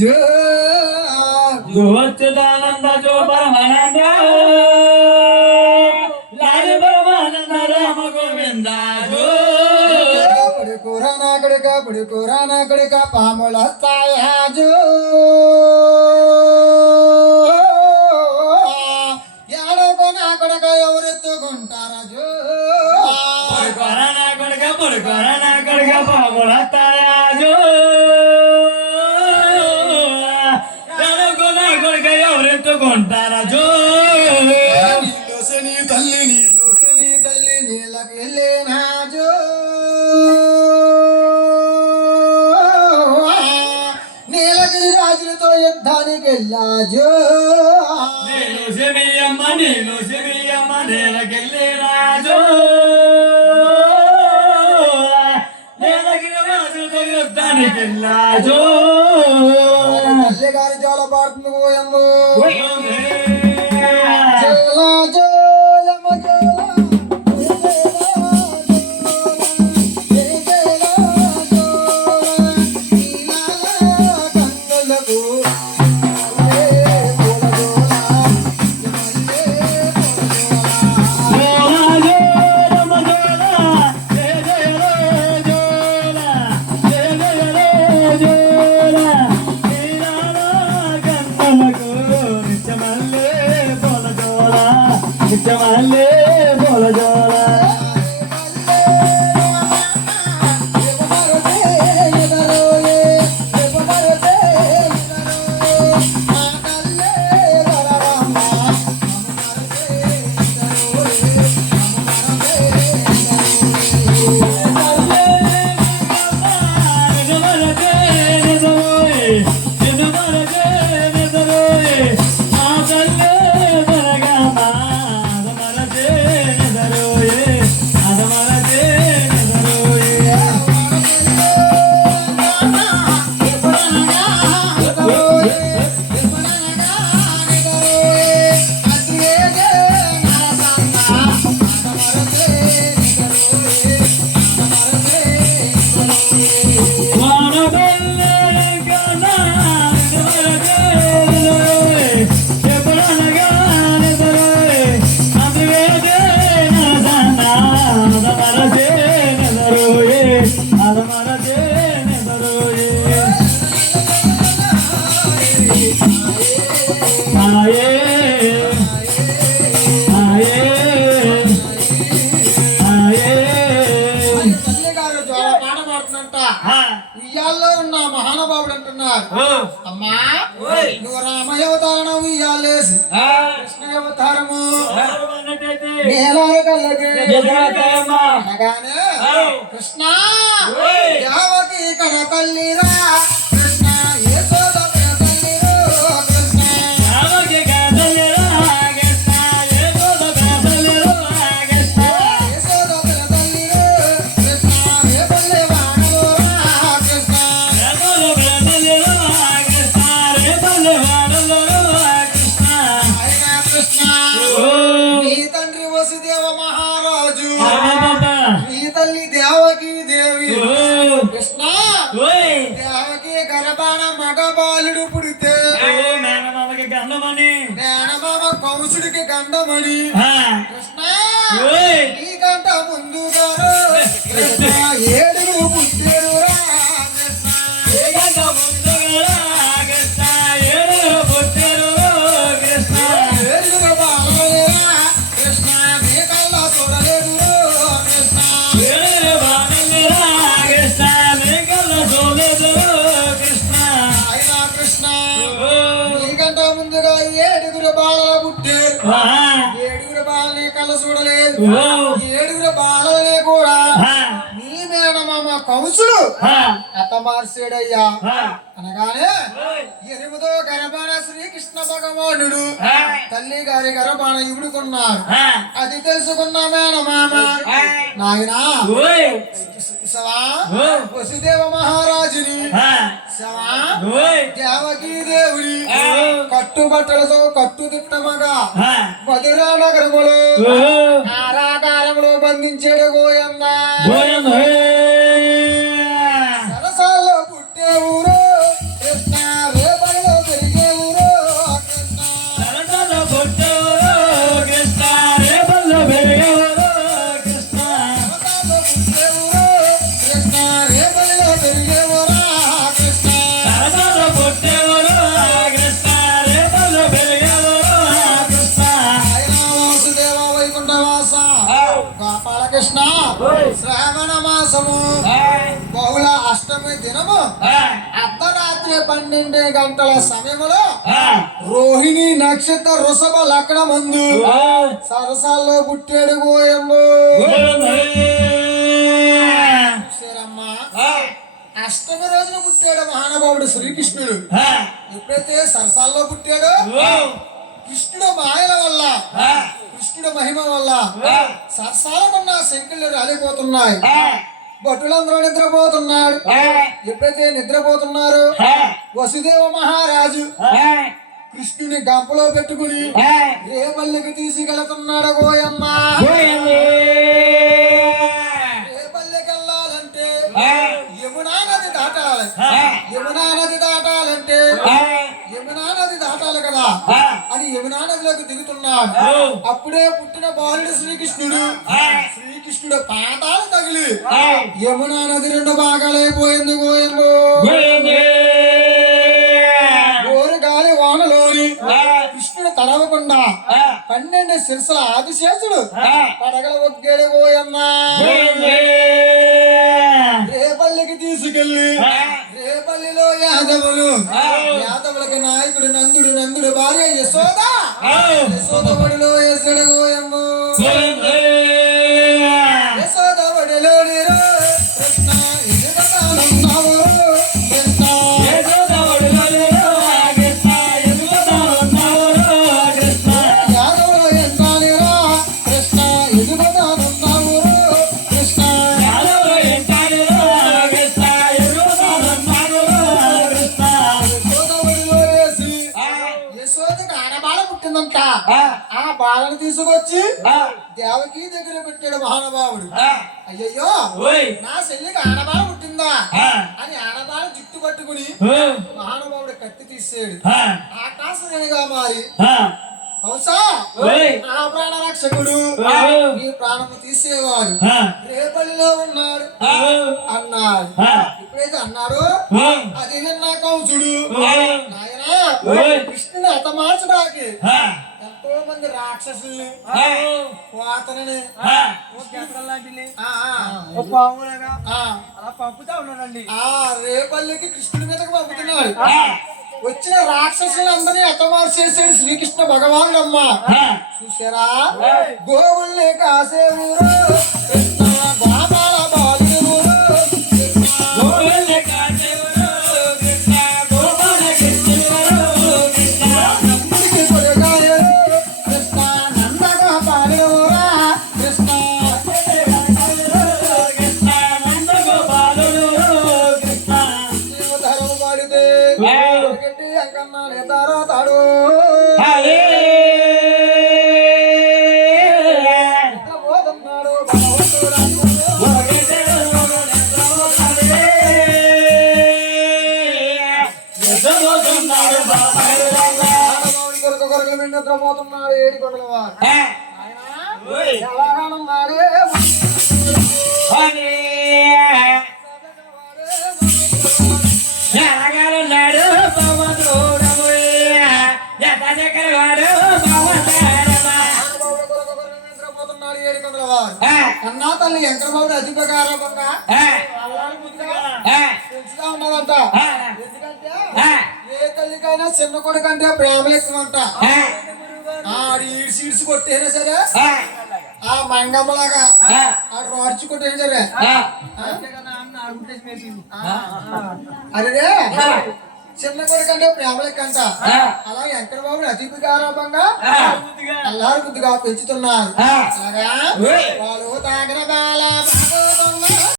జో జో అచ్యుతానంద జో పరమానంద లాల పరమానంద రామ గోవింద జో పుడుకురానా కొడుక పాముల జో ఏడకొనా కొడుక ఎవరెత్తుకుంటారా జో పుడుకురానా కొడుక పాముల జో ఏడకొనా కొడుక ఎవరెత్తుకుంటారా జో నీ తల్లి నీళ్ళకి వెళ్ళేనా జో నీలగిరి రాజులతో యుద్ధానికి వెళ్ళాజో నేను శివయ్యమ్మ నేలకెళ్ళి రాజు నీలగిరి రాజుతో యుద్ధానికి వెళ్ళాజు తల్లి గారి జోల పాడుతుంది పోయమ్ము జోల నిత్యమల్లే బోల జోల ఇయ్యాల్లో ఉన్న మహానుభావుడు అంటున్నారు అమ్మా నువ్వు రామయవతారణం ఇయ్యాలేసి కృష్ణ అవతారము అనగానే కృష్ణ దేవకి కన తల్లిరా కృష్ణ యశోద దేవకి గర్భాన మగ బాలుడు పుడితే మేనమామకి గంధమని మేనమామ కంసుడికి గంధమని కృష్ణ నీకంట ముందుగా కృష్ణ ఏడుగురు పుట్టారు ఏడుగురు బాలని కళ్ళ చూడలేదు ఏడుగురు బాలనే కూడా నీ మేనమామ కంసుడు అత మార్చేడయ్యా అనగానే 8వ గర్భాన శ్రీకృష్ణ భగవానుడు తల్లి గారి గర్భాన ఇవిడుకున్నారు అది తెలుసుకున్న మేనమామ నాయనా వసుదేవ మహారాజుని దేవకీ దేవుని కట్టుబట్టలతో కట్టుదిట్టమగా మధురా నగరములో కారాగారంలో బంధించాడు గోయన్న సరసాల్లో పుట్టేవు శుక్రవారము బహుళ అష్టమి దినము అర్ధరాత్రి 12 గంటల సమయములో రోహిణి నక్షత్ర వృషభ లగ్నమందు సరసాల్లో పుట్టాడు గోయమ్మ. చూసారమ్మా, అష్టమి రోజున పుట్టాడు మహానుభావుడు శ్రీకృష్ణుడు. ఎప్పుడైతే సరసాల్లో పుట్టాడో కృష్ణుడు మాయల వల్ల, కృష్ణుడు మహిమ వల్ల సరసాలకున్న శంకులు రాలిపోతున్నాయి. భటులందరూ నిద్రపోతున్నాడు. ఎప్పుడైతే నిద్రపోతున్నారు వసుదేవ మహారాజు కృష్ణుని గంపలో పెట్టుకుని రేపల్లికి తీసుకెళ్తున్నాడు గోయమ్మ. రేపల్లికి వెళ్ళాలంటే యమునా నది దాటాలి. యమునా నది దాటాలంటే యమునా నది దాటాలి కదా అని యమునా నదిలోకి దిగుతున్నాడు. అప్పుడే పుట్టిన బాలుడు శ్రీకృష్ణుడు. శ్రీకృష్ణుడు పాతాలు తగిలి యమునా నది 2 భాగాలైపోయింది గోయమ్మ. ఓరు గాలి వానలోని కృష్ణుడు తడవకుండా 12 శిరసుల ఆదిశేషుడు పడగల ఒగ్గాడు గోయమ్మ. రేపల్లికి తీసుకెళ్లి రేపల్లిలో యాదవులకి నాయకుడు నందుడు, నందుడు భార్య యశోద, యశోద ఒడిలో వేసాడు గోయమ్మ. యశోద ఒడిలో కృష్ణ ఎదుగుతానున్నావు కృష్ణ, యాదవులు ఎంటాలిరా కృష్ణ ఎదుగుతానున్నావు కృష్ణ. యశోదకు ఆడబాల పుట్టిందంట. ఆ బాలను తీసుకొచ్చి దేవకి దగ్గర పెట్టాడు మహానుభావుడు. అయ్యయ్యో, నా చెల్లికి ఆడబాల పుట్టిందా అని ఆడబాల జుట్టు పట్టుకుని మహానుభావుడు కత్తి తీసాడు. ఆకాశగా మారి బహుశా నా ప్రాణ రక్షకుడు నీ ప్రాణము తీసేవాడు రేపల్లిలో ఉన్నాడు అన్నాడు. ఎప్పుడైతే అన్నాడు అది విన్నా కంసుడు, నాయనా కృష్ణుని హతమార్చడానికి ఎంతో మంది రాక్షసుల్ని పోతనని పంపుతా ఉన్నాడండి. రేపల్లికి కృష్ణుడి మీదకి పంపుతున్నాడు. వచ్చిన రాక్షసులందరినీ హతమార్చి చేసాడు శ్రీకృష్ణ భగవానుడు. అమ్మ చూసారా, గోవుల్ని కాసే ఊరు కృష్ణ, గోపాల బాలుడి ఊరు కృష్ణ, నందుడికి కొడుకాయలు కృష్ణ, నందగోపాలుడి ఊరా కృష్ణ. ధర్మ పాడితే అంకన్నా నేతారో తాడు పోతున్నాడు కొరకు మీద నిద్రపోతున్నాడు ఏడికొండల వారు. ఎలాగనున్నాడే నిద్రపోతున్నాడు ఏడికొండల వారు. అన్నా తల్లి వెంకటబాబుడు అతి ప్రకారంగా పెంచుతా ఉన్నదంట. ఎందుకంటే ఏ తల్లికైనా చిన్న కొడుకంటే ప్రేమలు ఎక్కువంట. ఆడు ఈడ్చి కొట్టేనా సరే ఆ మంగమ్మలాగా ఆడు రాడ్చి కొట్టేనా సరే అదే చిన్న కొడుకంటే ప్రేమలెక్కంట. అలా వెంకటబాబుని అతి ప్రకారంగా అల్లారు బుద్ధిగా పెంచుతున్నారు. అలాగా వాళ్ళు తాగిన బాల